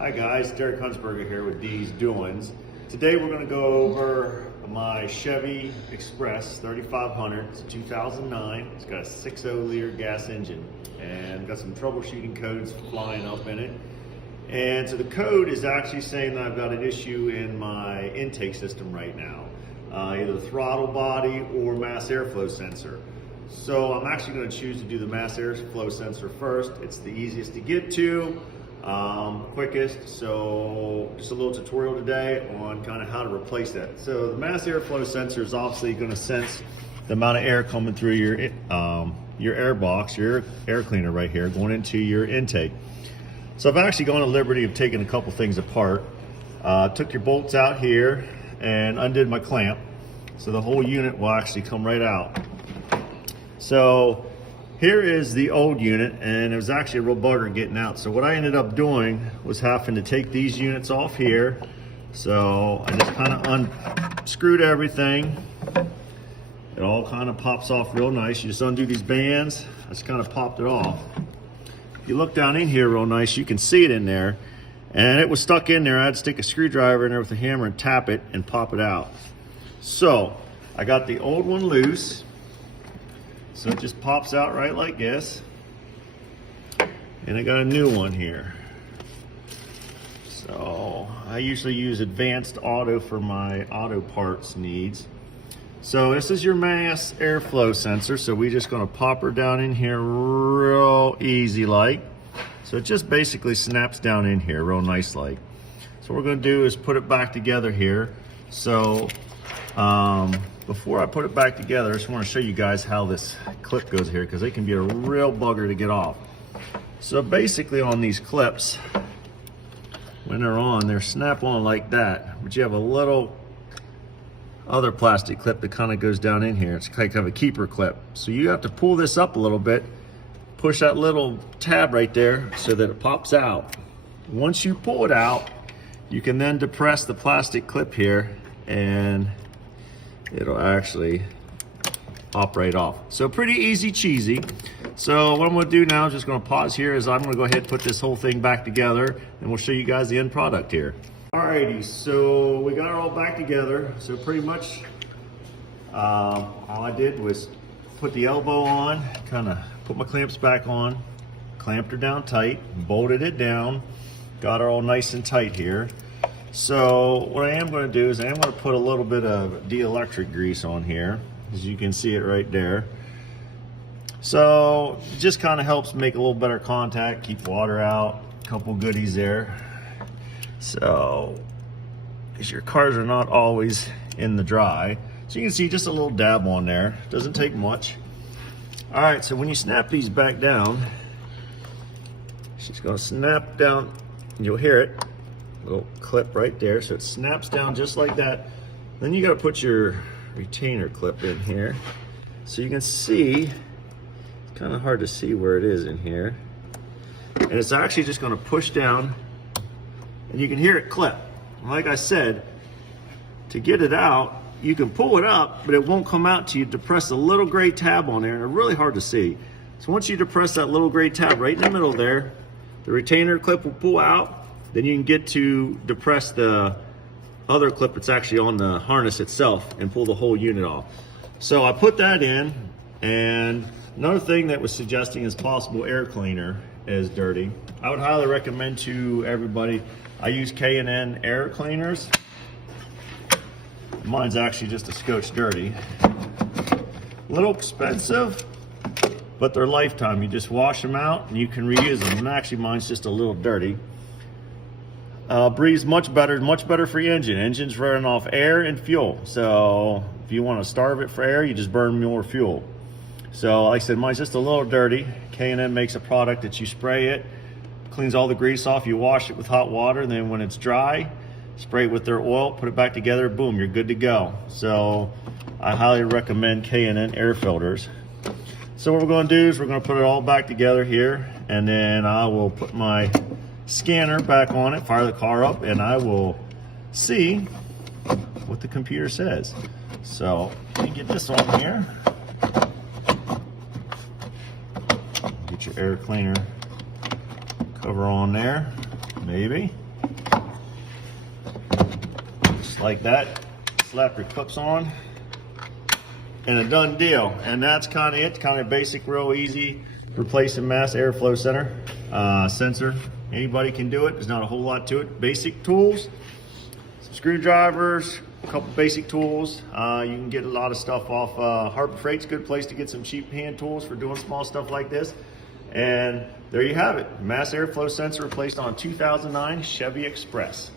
Hi guys, Derek Hunsberger here with D's Doings. Today we're going to go over my Chevy Express 3500. It's a 2009. It's got a 6.0 liter gas engine and got some troubleshooting codes flying up in it. And so the code is actually saying that I've got an issue in my intake system right now, either throttle body or mass airflow sensor. So I'm actually going to choose to do the mass airflow sensor first. It's the easiest to get to. Quickest, so just a little tutorial today on kind of how to replace that. So the mass airflow sensor is obviously going to sense the amount of air coming through your air box, your air cleaner right here, going into your intake. So I've actually gone to liberty of taking a couple things apart. Took your bolts out here and undid my clamp, so the whole unit will actually come right out. So here is the old unit, and it was actually a real bugger getting out. So what I ended up doing was having to take these units off here. So I just kind of unscrewed everything. It all kind of pops off real nice. You just undo these bands. I just kind of popped it off. If you look down in here real nice, you can see it in there. And it was stuck in there. I had to stick a screwdriver in there with a hammer and tap it and pop it out. So I got the old one loose. So it just pops out right like this. And I got a new one here. So I usually use advanced auto for my auto parts needs. So this is your mass airflow sensor. So we're just gonna pop her down in here real easy like. So it just basically snaps down in here real nice like. So what we're gonna do is put it back together here. So before I put it back together, I just want to show you guys how this clip goes here, because it can be a real bugger to get off. So basically on these clips, when they're on, they're snap on like that, but you have a little other plastic clip that kind of goes down in here. It's kind of a keeper clip. So you have to pull this up a little bit, push that little tab right there so that it pops out. Once you pull it out, you can then depress the plastic clip here and it'll actually operate off. So pretty easy cheesy. So what I'm going to do now is just going to pause here as I'm going to go ahead and put this whole thing back together, and we'll show you guys the end product here. Alrighty, so we got it all back together. So pretty much all I did was put the elbow on, kind of put my clamps back on, clamped her down tight, bolted it down, got her all nice and tight here. So what I am going to do is I am going to put a little bit of dielectric grease on here, as you can see it right there. So it just kind of helps make a little better contact, keep water out, a couple goodies there. So, because your cars are not always in the dry. So you can see just a little dab on there, doesn't take much. All right, so when you snap these back down, she's going to snap down, and you'll hear it. Little clip right there, so it snaps down just like that. Then you got to put your retainer clip in here, so you can see. It's kind of hard to see where it is in here, and it's actually just going to push down, and you can hear it clip. Like I said, to get it out, you can pull it up, but it won't come out till you depress a little gray tab on there, and it's really hard to see. So once you depress that little gray tab right in the middle there, the retainer clip will pull out. Then you can get to depress the other clip that's actually on the harness itself and pull the whole unit off. So I put that in, and another thing that was suggesting is possible air cleaner is dirty. I would highly recommend to everybody, I use K&N air cleaners. Mine's actually just a Scotch Dirty. A little expensive, but they're lifetime. You just wash them out and you can reuse them. And actually mine's just a little dirty. Breathes much better for your engine. Engine's running off air and fuel. So if you want to starve it for air, you just burn more fuel. So like I said, mine's just a little dirty. K&N makes a product that you spray it, cleans all the grease off, you wash it with hot water, and then when it's dry, spray it with their oil, put it back together, boom, you're good to go. So I highly recommend K&N air filters. So what we're going to do is we're going to put it all back together here, and then I will put my scanner back on it, fire the car up, and I will see what the computer says. So let me get this on here. Get your air cleaner cover on there, maybe. Just like that. Slap your clips on. And a done deal. And that's kind of it. Kind of basic, real easy. Replacing mass airflow sensor. Anybody can do it. There's not a whole lot to it. Basic tools. Some screwdrivers. A couple basic tools. You can get a lot of stuff off Harbor Freight's a good place to get some cheap hand tools for doing small stuff like this. And there you have it. Mass airflow sensor replaced on a 2009 Chevy Express.